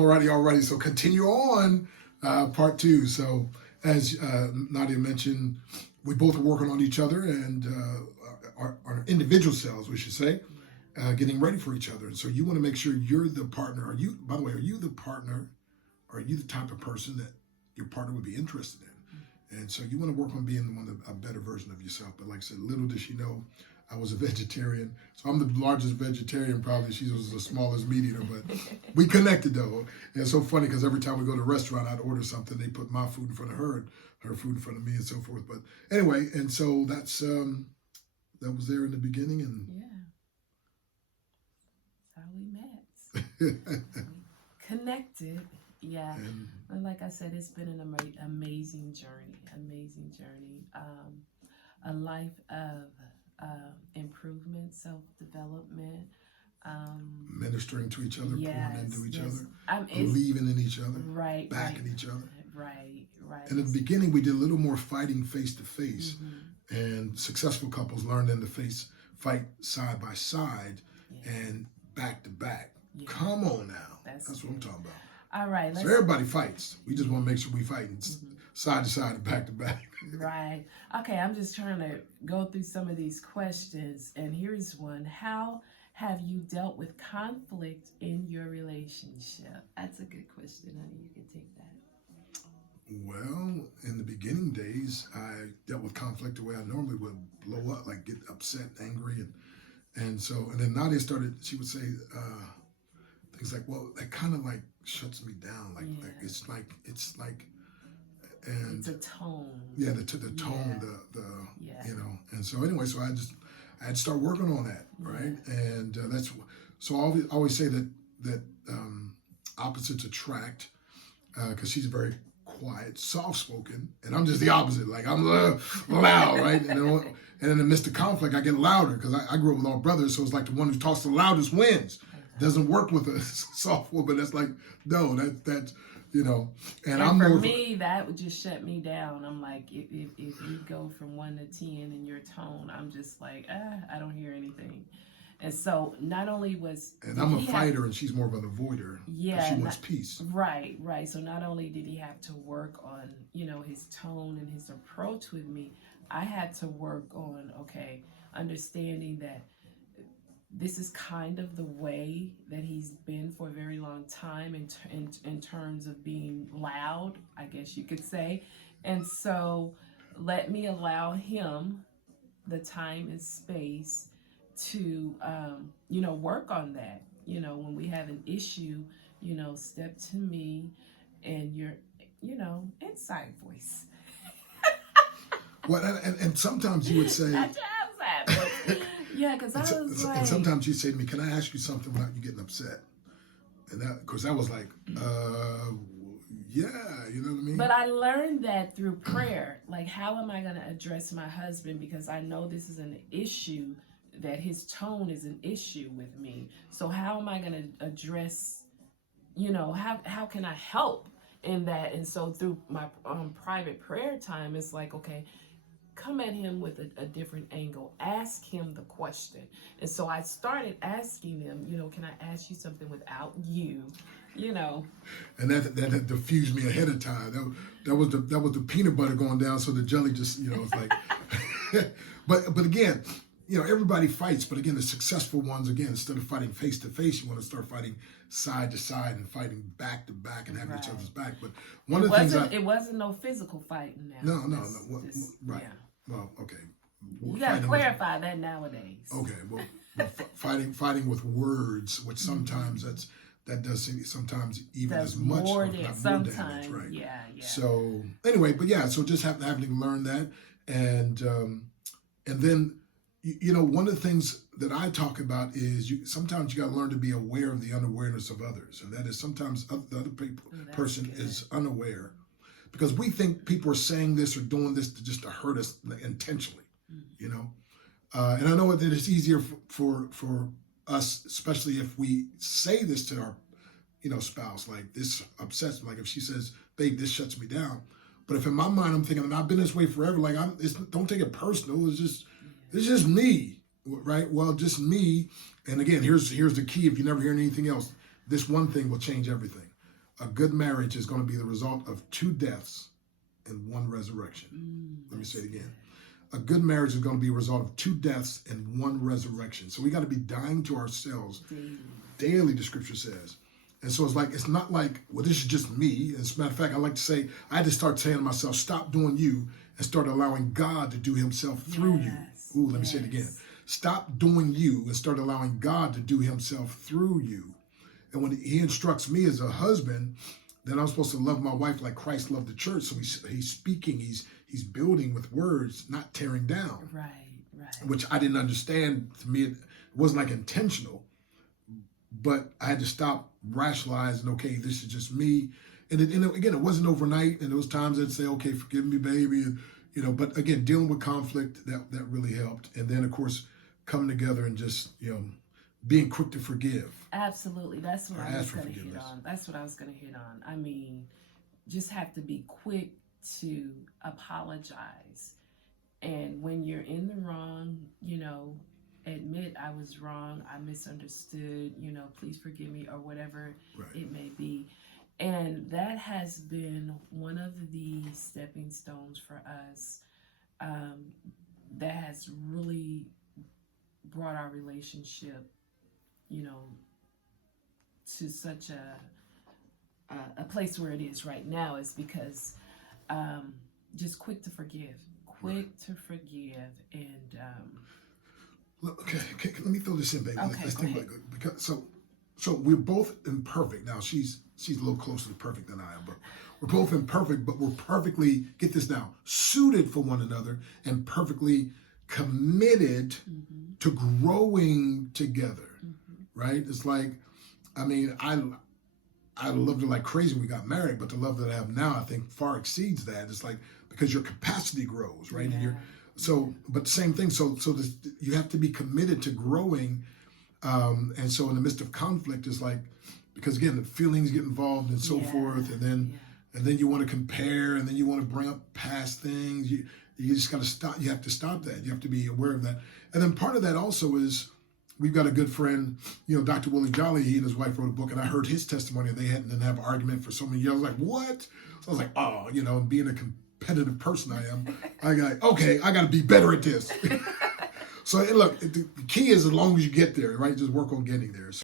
Alrighty. So continue on, part two. So as Nadia mentioned, we both are working on each other and our individual selves, we should say, getting ready for each other. And so you want to make sure you're the partner. By the way, are you the partner? Are you the type of person that your partner would be interested in? And so you want to work on being a better version of yourself. But like I said, little did she know, I was a vegetarian. So I'm the largest vegetarian, probably. She was the smallest meat eater, but we connected though. And it's so funny because every time we go to a restaurant, I'd order something. They put my food in front of her and her food in front of me and so forth. But anyway, and so that's, that was there in the beginning. And that's how we met. Connected. Yeah. And like I said, it's been an amazing journey. A life of improvement, self-development, ministering to each other, pouring into each other, it's believing in each other, backing each other. Right. And in the beginning, we did a little more fighting face to face, and successful couples learn then to fight side by side and back to back. Come on now, that's what I'm talking about. All right. So everybody fights. We just want to make sure we fight side to side and back to back. Right. Okay, I'm just trying to go through some of these questions, and here's one. How have you dealt with conflict in your relationship? That's a good question, honey. You can take that. Well, in the beginning days, I dealt with conflict the way I normally would, blow up, like get upset, angry, and then Nadia started, she would say things like, well, that kind of like shuts me down, like it's like and it's a tone. Yeah, the tone, you know. And so anyway, so I had to start working on that, right? And that's so I always say that opposites attract, because she's very quiet, soft-spoken, and I'm just the opposite. Like I'm loud, right? And then in the midst of conflict, I get louder because I grew up with all brothers, so it's like the one who talks the loudest wins. Doesn't work with a soft woman. That's like, no, that's you know. And I'm for more me, that would just shut me down. I'm like, if you go from 1 to 10 in your tone, I'm just like, I don't hear anything. And so not only was... And I'm a fighter and she's more of an avoider. Yeah. She wants peace. Right. So not only did he have to work on, his tone and his approach with me, I had to work on, understanding that this is kind of the way that he's been for a very long time in terms of being loud, I guess you could say. And so let me allow him the time and space to, work on that. When we have an issue, step to me and your, inside voice. Well, and sometimes you would say... That's your outside voice. Yeah, because I was like... And sometimes you'd say to me, can I ask you something without you getting upset? And that, because I was like, yeah, you know what I mean? But I learned that through prayer. Like, how am I going to address my husband? Because I know this is an issue, that his tone is an issue with me. So how am I going to address, how can I help in that? And so through my private prayer time, it's like, okay, come at him with a different angle. Ask him the question. And so I started asking him, can I ask you something without you? And that diffused me ahead of time. That was the peanut butter going down, so the jelly just, it's like. but again, everybody fights. But again, the successful ones, again, instead of fighting face to face, you want to start fighting side to side and fighting back to back and having each other's back. But one of the things it wasn't no physical fighting now. No. Right. Yeah. Well, okay. You gotta clarify that nowadays. Okay. Well, fighting with words, which sometimes that does sometimes even as much, more damage, right? Yeah. So anyway, but yeah, so just having to learn that, and then one of the things that I talk about is sometimes you got to learn to be aware of the unawareness of others, and that is sometimes the other person is unaware, because we think people are saying this or doing this just to hurt us intentionally, and I know that it's easier for us, especially if we say this to our, spouse, like this upsets me. Like if she says, babe, this shuts me down. But if in my mind, I'm thinking, and I've been this way forever, like don't take it personal. It's just me, right? Well, just me. And again, here's the key. If you never hear anything else, this one thing will change everything. a good marriage is going to be the result of 2 deaths and 1 resurrection. Let me say it again. A good marriage is going to be a result of 2 deaths and 1 resurrection. So we got to be dying to ourselves daily, the scripture says. And so it's not like, well, this is just me. As a matter of fact, I like to say, I had to start saying to myself, stop doing you and start allowing God to do himself through you. Ooh, let me say it again. Stop doing you and start allowing God to do himself through you. And when he instructs me as a husband, then I'm supposed to love my wife like Christ loved the church. So he's speaking, he's building with words, not tearing down. Right. Which I didn't understand. To me, it wasn't like intentional. But I had to stop rationalizing, okay, this is just me. And again, it wasn't overnight. And there was times I'd say, okay, forgive me, baby. And, but again, dealing with conflict, that really helped. And then, of course, coming together and just, being quick to forgive. Absolutely. That's what I was going to hit on. That's what I was going to hit on. I mean, just have to be quick to apologize. And when you're in the wrong, admit I was wrong, I misunderstood, please forgive me, or whatever it may be. And that has been one of the stepping stones for us that has really brought our relationship, to such a place where it is right now, is because just quick to forgive. And okay, let me throw this in, baby. Okay, Let's think about it. Because so we're both imperfect. Now she's a little closer to perfect than I am, but we're both imperfect, but we're perfectly, get this now, suited for one another and perfectly committed to growing together. Right? It's like, I mean, I loved her like crazy when we got married, but the love that I have now, I think, far exceeds that. It's like, because your capacity grows, right? Yeah. But same thing. So you have to be committed to growing. And so in the midst of conflict, it's like, because again, the feelings get involved and so forth. And then you want to compare, and then you want to bring up past things. You just got to stop. You have to stop that. You have to be aware of that. And then part of that also is, we've got a good friend, Dr. Willie Jolly. He and his wife wrote a book, and I heard his testimony, and they didn't have an argument for so many years. I was like, what? So I was like, oh, being a competitive person I am, I got to be better at this. So look, the key is, as long as you get there, right? Just work on getting there. So